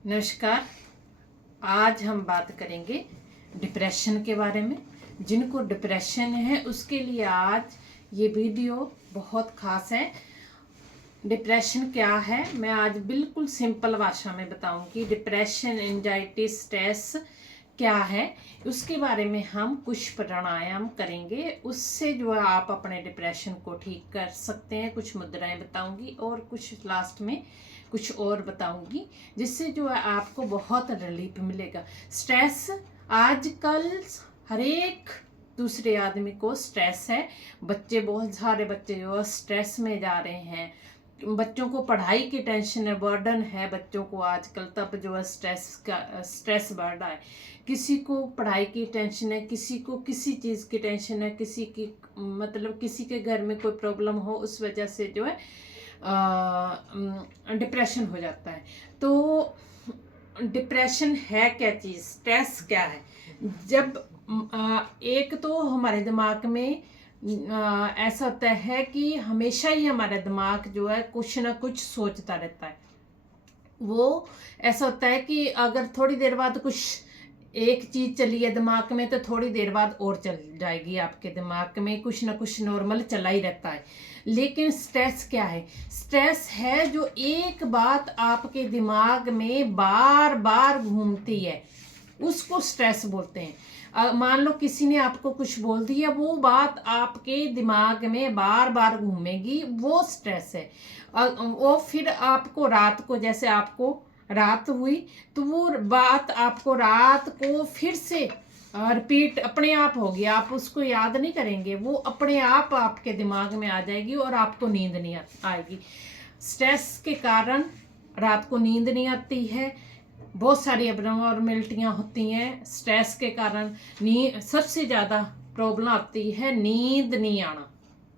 नमस्कार। आज हम बात करेंगे डिप्रेशन के बारे में। जिनको डिप्रेशन है उसके लिए आज ये वीडियो बहुत खास है। डिप्रेशन क्या है मैं आज बिल्कुल सिंपल भाषा में बताऊंगी। डिप्रेशन, एंजाइटी, स्ट्रेस क्या है उसके बारे में हम कुछ प्राणायाम करेंगे। उससे जो है आप अपने डिप्रेशन को ठीक कर सकते हैं। कुछ मुद्राएं बताऊंगी और कुछ लास्ट में कुछ और बताऊंगी जिससे जो है आपको बहुत रिलीफ मिलेगा। स्ट्रेस आजकल हर एक दूसरे आदमी को स्ट्रेस है। बहुत सारे बच्चे जो है स्ट्रेस में जा रहे हैं। बच्चों को पढ़ाई की टेंशन है, बर्डन है बच्चों को आजकल, तब जो है स्ट्रेस बढ़ रहा है। किसी को पढ़ाई की टेंशन है, किसी को किसी चीज़ की टेंशन है, किसी की किसी के घर में कोई प्रॉब्लम हो उस वजह से जो है डिप्रेशन हो जाता है। तो डिप्रेशन है क्या चीज़, स्ट्रेस क्या है? जब एक तो हमारे दिमाग में ऐसा होता है कि हमेशा ही हमारा दिमाग जो है कुछ ना कुछ सोचता रहता है। वो ऐसा होता है कि अगर थोड़ी देर बाद कुछ एक चीज चली है दिमाग में तो थोड़ी देर बाद और चल जाएगी। आपके दिमाग में कुछ ना कुछ नॉर्मल चला ही रहता है। लेकिन स्ट्रेस क्या है? स्ट्रेस है जो एक बात आपके दिमाग में बार बार घूमती है, उसको स्ट्रेस बोलते हैं। मान लो किसी ने आपको कुछ बोल दिया, वो बात आपके दिमाग में बार बार घूमेगी, वो स्ट्रेस है। वो फिर आपको रात को, जैसे आपको रात हुई तो वो बात आपको रात को फिर से रिपीट अपने आप होगी। आप उसको याद नहीं करेंगे, वो अपने आप आपके दिमाग में आ जाएगी और आपको नींद नहीं आएगी। स्ट्रेस के कारण रात को नींद नहीं आती है, बहुत सारी एबनॉर्मलिटियाँ होती हैं स्ट्रेस के कारण। सबसे ज़्यादा प्रॉब्लम आती है नींद नहीं आना।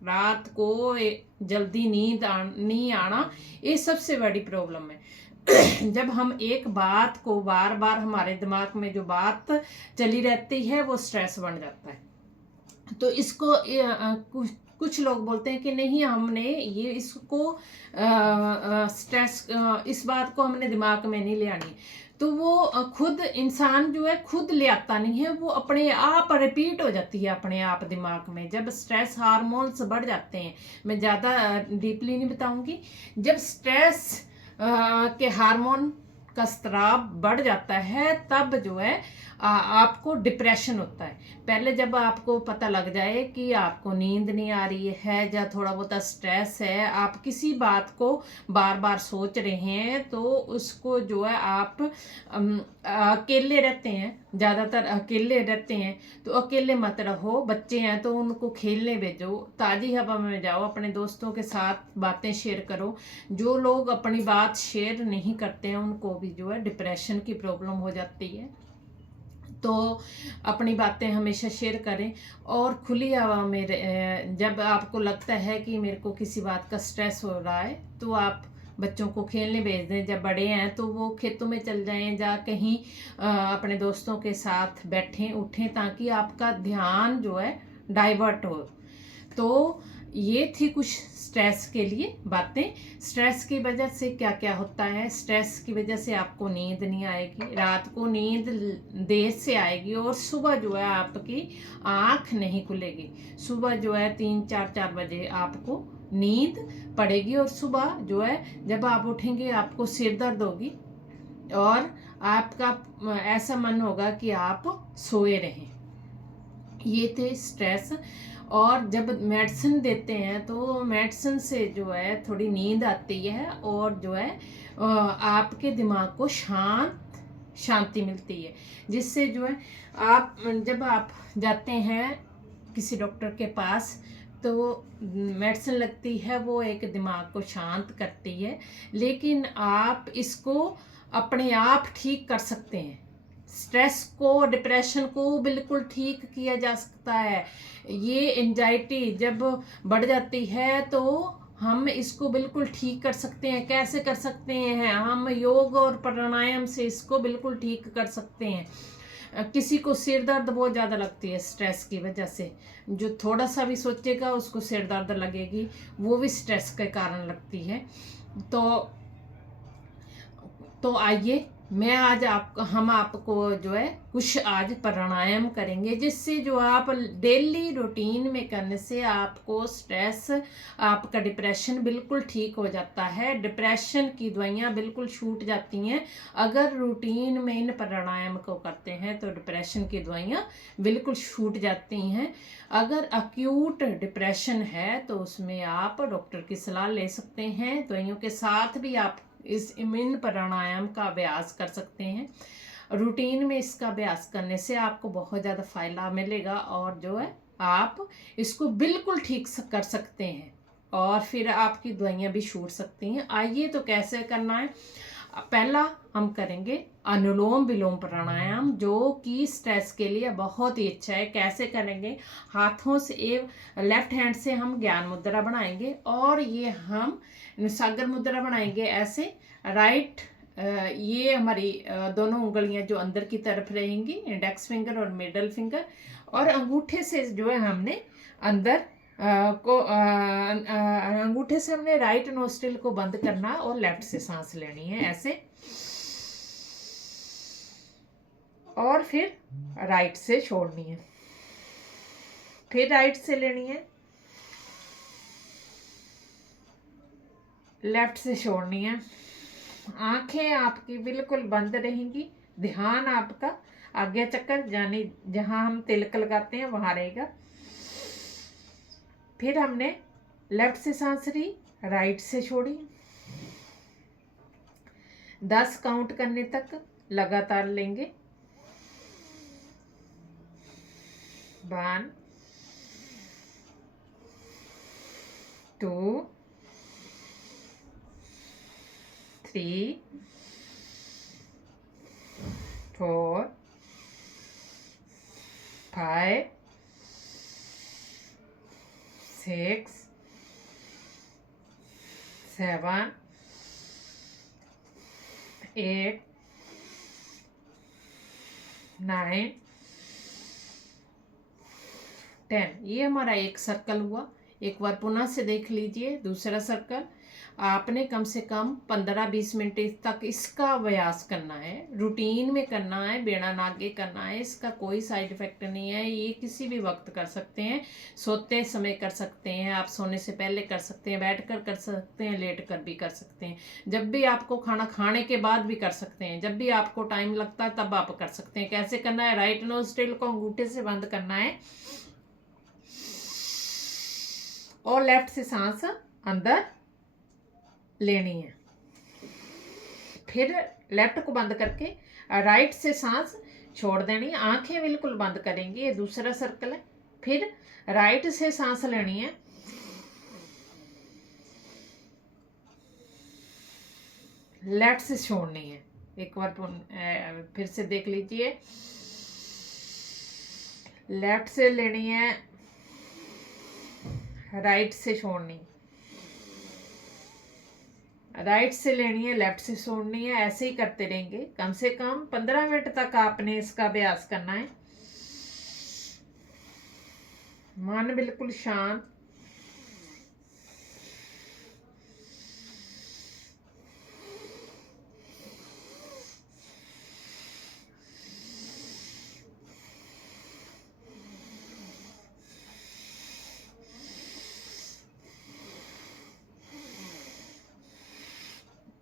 रात को जल्दी नींद नहीं आना, ये सबसे बड़ी प्रॉब्लम है। जब हम एक बात को बार बार, हमारे दिमाग में जो बात चली रहती है वो स्ट्रेस बन जाता है। तो इसको कुछ लोग बोलते हैं कि नहीं, हमने ये इसको स्ट्रेस, इस बात को हमने दिमाग में नहीं ले आनी। तो वो खुद इंसान जो है खुद ले आता नहीं है, वो अपने आप रिपीट हो जाती है अपने आप दिमाग में। जब स्ट्रेस हार्मोन्स बढ़ जाते हैं, मैं ज़्यादा डीपली नहीं बताऊंगी। जब स्ट्रेस के हार्मोन का स्त्राव बढ़ जाता है तब जो है आपको डिप्रेशन होता है। पहले जब आपको पता लग जाए कि आपको नींद नहीं आ रही है या थोड़ा बहुत स्ट्रेस है, आप किसी बात को बार बार सोच रहे हैं, तो उसको जो है आप अकेले रहते हैं, ज़्यादातर अकेले रहते हैं तो अकेले मत रहो। बच्चे हैं तो उनको खेलने भेजो, ताज़ी हवा में जाओ, अपने दोस्तों के साथ बातें शेयर करो। जो लोग अपनी बात शेयर नहीं करते हैं उनको भी जो है डिप्रेशन की प्रॉब्लम हो जाती है। तो अपनी बातें हमेशा शेयर करें और खुली हवा में जब आपको लगता है कि मेरे को किसी बात का स्ट्रेस हो रहा है तो आप बच्चों को खेलने भेज दें। जब बड़े हैं तो वो खेतों में चल जाएं, या कहीं अपने दोस्तों के साथ बैठें उठें, ताकि आपका ध्यान जो है डाइवर्ट हो। तो ये थी कुछ स्ट्रेस के लिए बातें। स्ट्रेस की वजह से क्या क्या होता है? स्ट्रेस की वजह से आपको नींद नहीं आएगी, रात को नींद देर से आएगी और सुबह जो है आपकी आँख नहीं खुलेगी। सुबह जो है 3-4 बजे आपको नींद पड़ेगी और सुबह जो है जब आप उठेंगे आपको सिर दर्द होगी और आपका ऐसा मन होगा कि आप सोए रहें। ये थे स्ट्रेस। और जब मेडिसिन देते हैं तो मेडिसिन से जो है थोड़ी नींद आती है और जो है आपके दिमाग को शांति मिलती है, जिससे जो है आप जब आप जाते हैं किसी डॉक्टर के पास तो मेडिसिन लगती है, वो एक दिमाग को शांत करती है। लेकिन आप इसको अपने आप ठीक कर सकते हैं। स्ट्रेस को, डिप्रेशन को बिल्कुल ठीक किया जा सकता है। ये एंजाइटी जब बढ़ जाती है तो हम इसको बिल्कुल ठीक कर सकते हैं। कैसे कर सकते हैं? हम योग और प्राणायाम से इसको बिल्कुल ठीक कर सकते हैं। किसी को सिर दर्द बहुत ज़्यादा लगती है स्ट्रेस की वजह से, जो थोड़ा सा भी सोचेगा उसको सिर दर्द लगेगी, वो भी स्ट्रेस के कारण लगती है। तो आइए मैं आज हम आपको जो है कुछ आज प्राणायाम करेंगे, जिससे जो आप डेली रूटीन में करने से आपको स्ट्रेस, आपका डिप्रेशन बिल्कुल ठीक हो जाता है। डिप्रेशन की दवाइयाँ बिल्कुल छूट जाती हैं अगर रूटीन में इन प्राणायाम को करते हैं, तो डिप्रेशन की दवाइयाँ बिल्कुल छूट जाती हैं। अगर अक्यूट डिप्रेशन है तो उसमें आप डॉक्टर की सलाह ले सकते हैं। दवाइयों के साथ भी आप इस इन प्राणायाम का अभ्यास कर सकते हैं। रूटीन में इसका अभ्यास करने से आपको बहुत ज़्यादा फायदा मिलेगा और जो है आप इसको बिल्कुल ठीक कर सकते हैं और फिर आपकी दवाइयाँ भी छूट सकती हैं। आइए तो कैसे करना है। पहला हम करेंगे अनुलोम विलोम प्राणायाम, जो कि स्ट्रेस के लिए बहुत ही अच्छा है। कैसे करेंगे, हाथों से लेफ्ट हैंड से हम ज्ञान मुद्रा बनाएंगे और ये हम सागर मुद्रा बनाएंगे ऐसे। राइट, ये हमारी दोनों उंगलियां जो अंदर की तरफ रहेंगी, इंडेक्स फिंगर और मिडल फिंगर, और अंगूठे से जो है हमने अंदर अंगूठे से हमने राइट नोस्ट्रिल को बंद करना और लेफ्ट से सांस लेनी है ऐसे, और फिर राइट से छोड़नी है, फिर राइट से लेनी है, लेफ्ट से छोड़नी है। आंखें आपकी बिल्कुल बंद रहेंगी, ध्यान आपका आज्ञा चक्र यानी जहां हम तिलक लगाते हैं वहां रहेगा। फिर हमने लेफ्ट से सांस ली, राइट से छोड़ी, 10 काउंट करने तक लगातार लेंगे। 1 2 3 4 5 6 7 8 9 10। ये हमारा एक सर्कल हुआ। एक बार पुनः से देख लीजिए दूसरा सर्कल। आपने कम से कम 15-20 मिनट तक इसका अभ्यास करना है, रूटीन में करना है, बिना नागे करना है। इसका कोई साइड इफेक्ट नहीं है। ये किसी भी वक्त कर सकते हैं, सोते समय कर सकते हैं, आप सोने से पहले कर सकते हैं, बैठ कर सकते हैं, लेट कर भी कर सकते हैं, जब भी आपको खाना खाने के बाद भी कर सकते हैं, जब भी आपको टाइम लगता है तब आप कर सकते हैं। कैसे करना है, राइट नोस्ट्रिल को अंगूठे से बंद करना है और लेफ्ट से सांस अंदर लेनी है, फिर लेफ्ट को बंद करके राइट से सांस छोड़ देनी है। आंखें बिल्कुल बंद करेंगे, ये दूसरा सर्कल है। फिर राइट से सांस लेनी है, लेफ्ट से छोड़नी है। एक बार फिर से देख लीजिए, लेफ्ट से लेनी है, राइट से छोड़नी, राइट से लेनी है, लेफ्ट से छोड़नी है। ऐसे ही करते रहेंगे कम से कम 15 मिनट तक आपने इसका अभ्यास करना है। मन बिल्कुल शांत,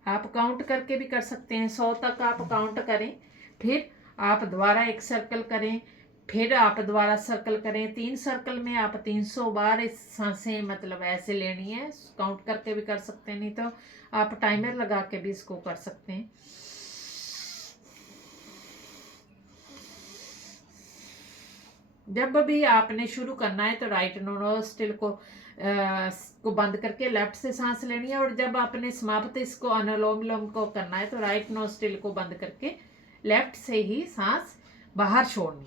आप काउंट करके भी कर सकते हैं, 100 तक आप काउंट करें, फिर आप दोबारा एक सर्कल करें, फिर आप दोबारा सर्कल करें। 3 सर्कल में आप 300 बार इस सांसें मतलब ऐसे लेनी है। काउंट करके भी कर सकते हैं, नहीं तो आप टाइमर लगा के भी इसको कर सकते हैं। जब भी आपने शुरू करना है तो राइट नोस्ट्रिल को बंद करके लेफ्ट से सांस लेनी है, और जब आपने समाप्त इसको अनुलोम विलोम को करना है तो राइट नोस्ट्रिल को बंद करके लेफ्ट से ही सांस बाहर छोड़नी।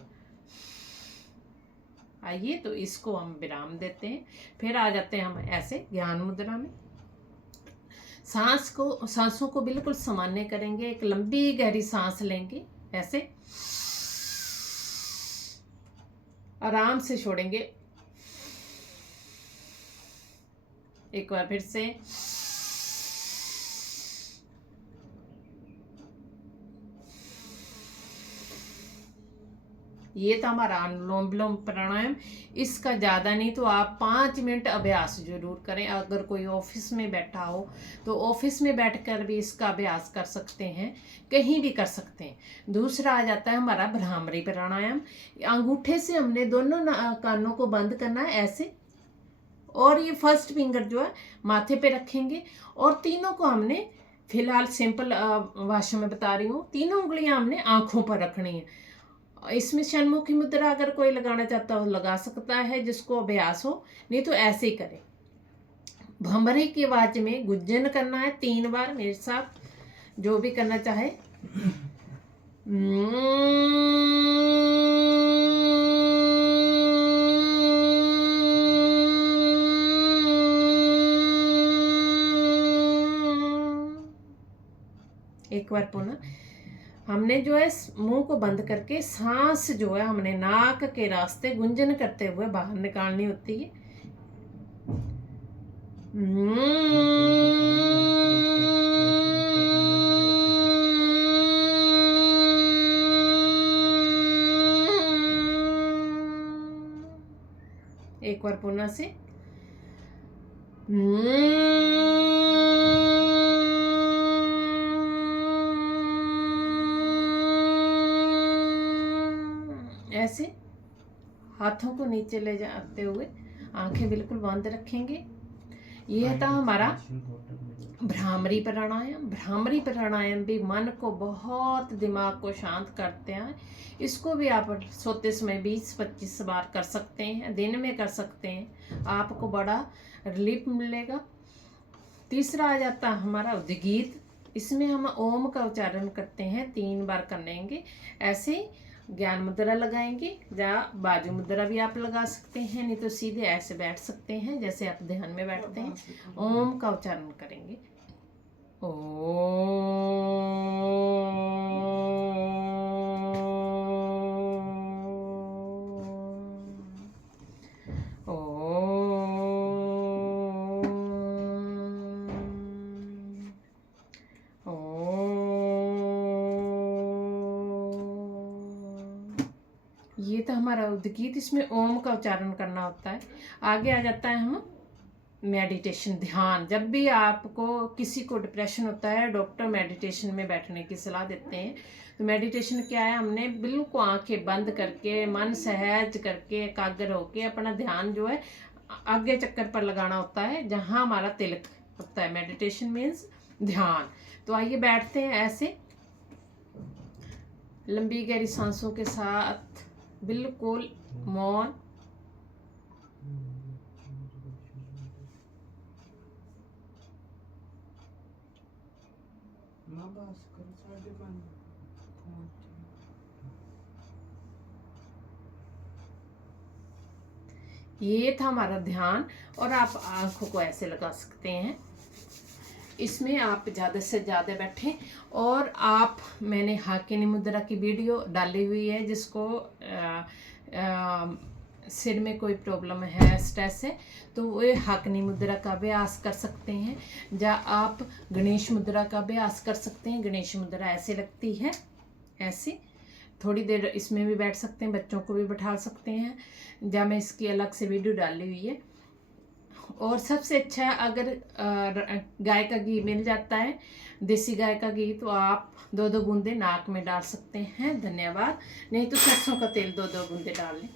आइए तो इसको हम विराम देते हैं, फिर आ जाते हैं हम ऐसे ज्ञान मुद्रा में। सांसों को बिल्कुल सामान्य करेंगे, एक लंबी गहरी सांस लेंगे ऐसे, आराम से छोड़ेंगे। एक बार फिर से, ये था हमारा अनुलोम विलोम प्राणायाम। इसका ज़्यादा नहीं तो आप 5 मिनट अभ्यास जरूर करें। अगर कोई ऑफिस में बैठा हो तो ऑफिस में बैठकर भी इसका अभ्यास कर सकते हैं, कहीं भी कर सकते हैं। दूसरा आ जाता है हमारा भ्रामरी प्राणायाम। अंगूठे से हमने दोनों कानों को बंद करना है ऐसे, और ये फर्स्ट फिंगर जो है माथे पे रखेंगे, और तीनों को हमने फिलहाल सिंपल भाषा में बता रही हूँ, तीनों उंगलियां हमने आंखों पर रखनी है। इसमें षण्मुखी मुद्रा अगर कोई लगाना चाहता हो लगा सकता है, जिसको अभ्यास हो, नहीं तो ऐसे ही करें। भंभरे की आवाज में गुज्जन करना है 3 बार मेरे साथ, जो भी करना चाहे। एक बार पुनः हमने जो है मुंह को बंद करके सांस जो है हमने नाक के रास्ते गुंजन करते हुए बाहर निकालनी होती है। एक बार पुनः से ऐसे हाथों को नीचे ले जाते हुए आंखें बिल्कुल बंद रखेंगे। यह था हमारा भ्रामरी प्राणायाम। भ्रामरी प्राणायाम भी मन को बहुत, दिमाग को शांत करते हैं। इसको भी आप सोते समय 20-25 बार कर सकते हैं, दिन में कर सकते हैं, आपको बड़ा रिलीफ मिलेगा। तीसरा आ जाता है हमारा उद्गीत। इसमें हम ओम का उच्चारण करते हैं, 3 बार कर लेंगे। ऐसे ज्ञान मुद्रा लगाएंगे, या बाजू मुद्रा भी आप लगा सकते हैं, नहीं तो सीधे ऐसे बैठ सकते हैं जैसे आप ध्यान में बैठते हैं। ओम का उच्चारण करेंगे। ये तो हमारा उद्गीत, इसमें ओम का उच्चारण करना होता है। आगे आ जाता है हम मेडिटेशन, ध्यान। जब भी आपको किसी को डिप्रेशन होता है, डॉक्टर मेडिटेशन में बैठने की सलाह देते हैं। तो मेडिटेशन क्या है, हमने बिल्कुल आंखें बंद करके, मन सहज करके, एकाग्र होके अपना ध्यान जो है आगे चक्कर पर लगाना होता है, जहाँ हमारा तिलक होता है। मेडिटेशन मीन्स ध्यान। तो आइए बैठते हैं ऐसे, लंबी गहरी सांसों के साथ, बिल्कुल मौन। ये था हमारा ध्यान। और आप आंखों को ऐसे लगा सकते हैं। इसमें आप ज़्यादा से ज़्यादा बैठें। और आप, मैंने हाकिनी मुद्रा की वीडियो डाली हुई है, जिसको सिर में कोई प्रॉब्लम है, स्ट्रेस है, तो वो हाकिनी मुद्रा का अभ्यास कर सकते हैं। या आप गणेश मुद्रा का अभ्यास कर सकते हैं। गणेश मुद्रा ऐसे लगती है, ऐसे थोड़ी देर इसमें भी बैठ सकते हैं, बच्चों को भी बैठा सकते हैं। या मैं इसकी अलग से वीडियो डाली हुई है। और सबसे अच्छा, अगर गाय का घी मिल जाता है, देसी गाय का घी, तो आप 2-2 बूंदे नाक में डाल सकते हैं। धन्यवाद। नहीं तो सरसों का तेल 2-2 बूंदे डाल लें।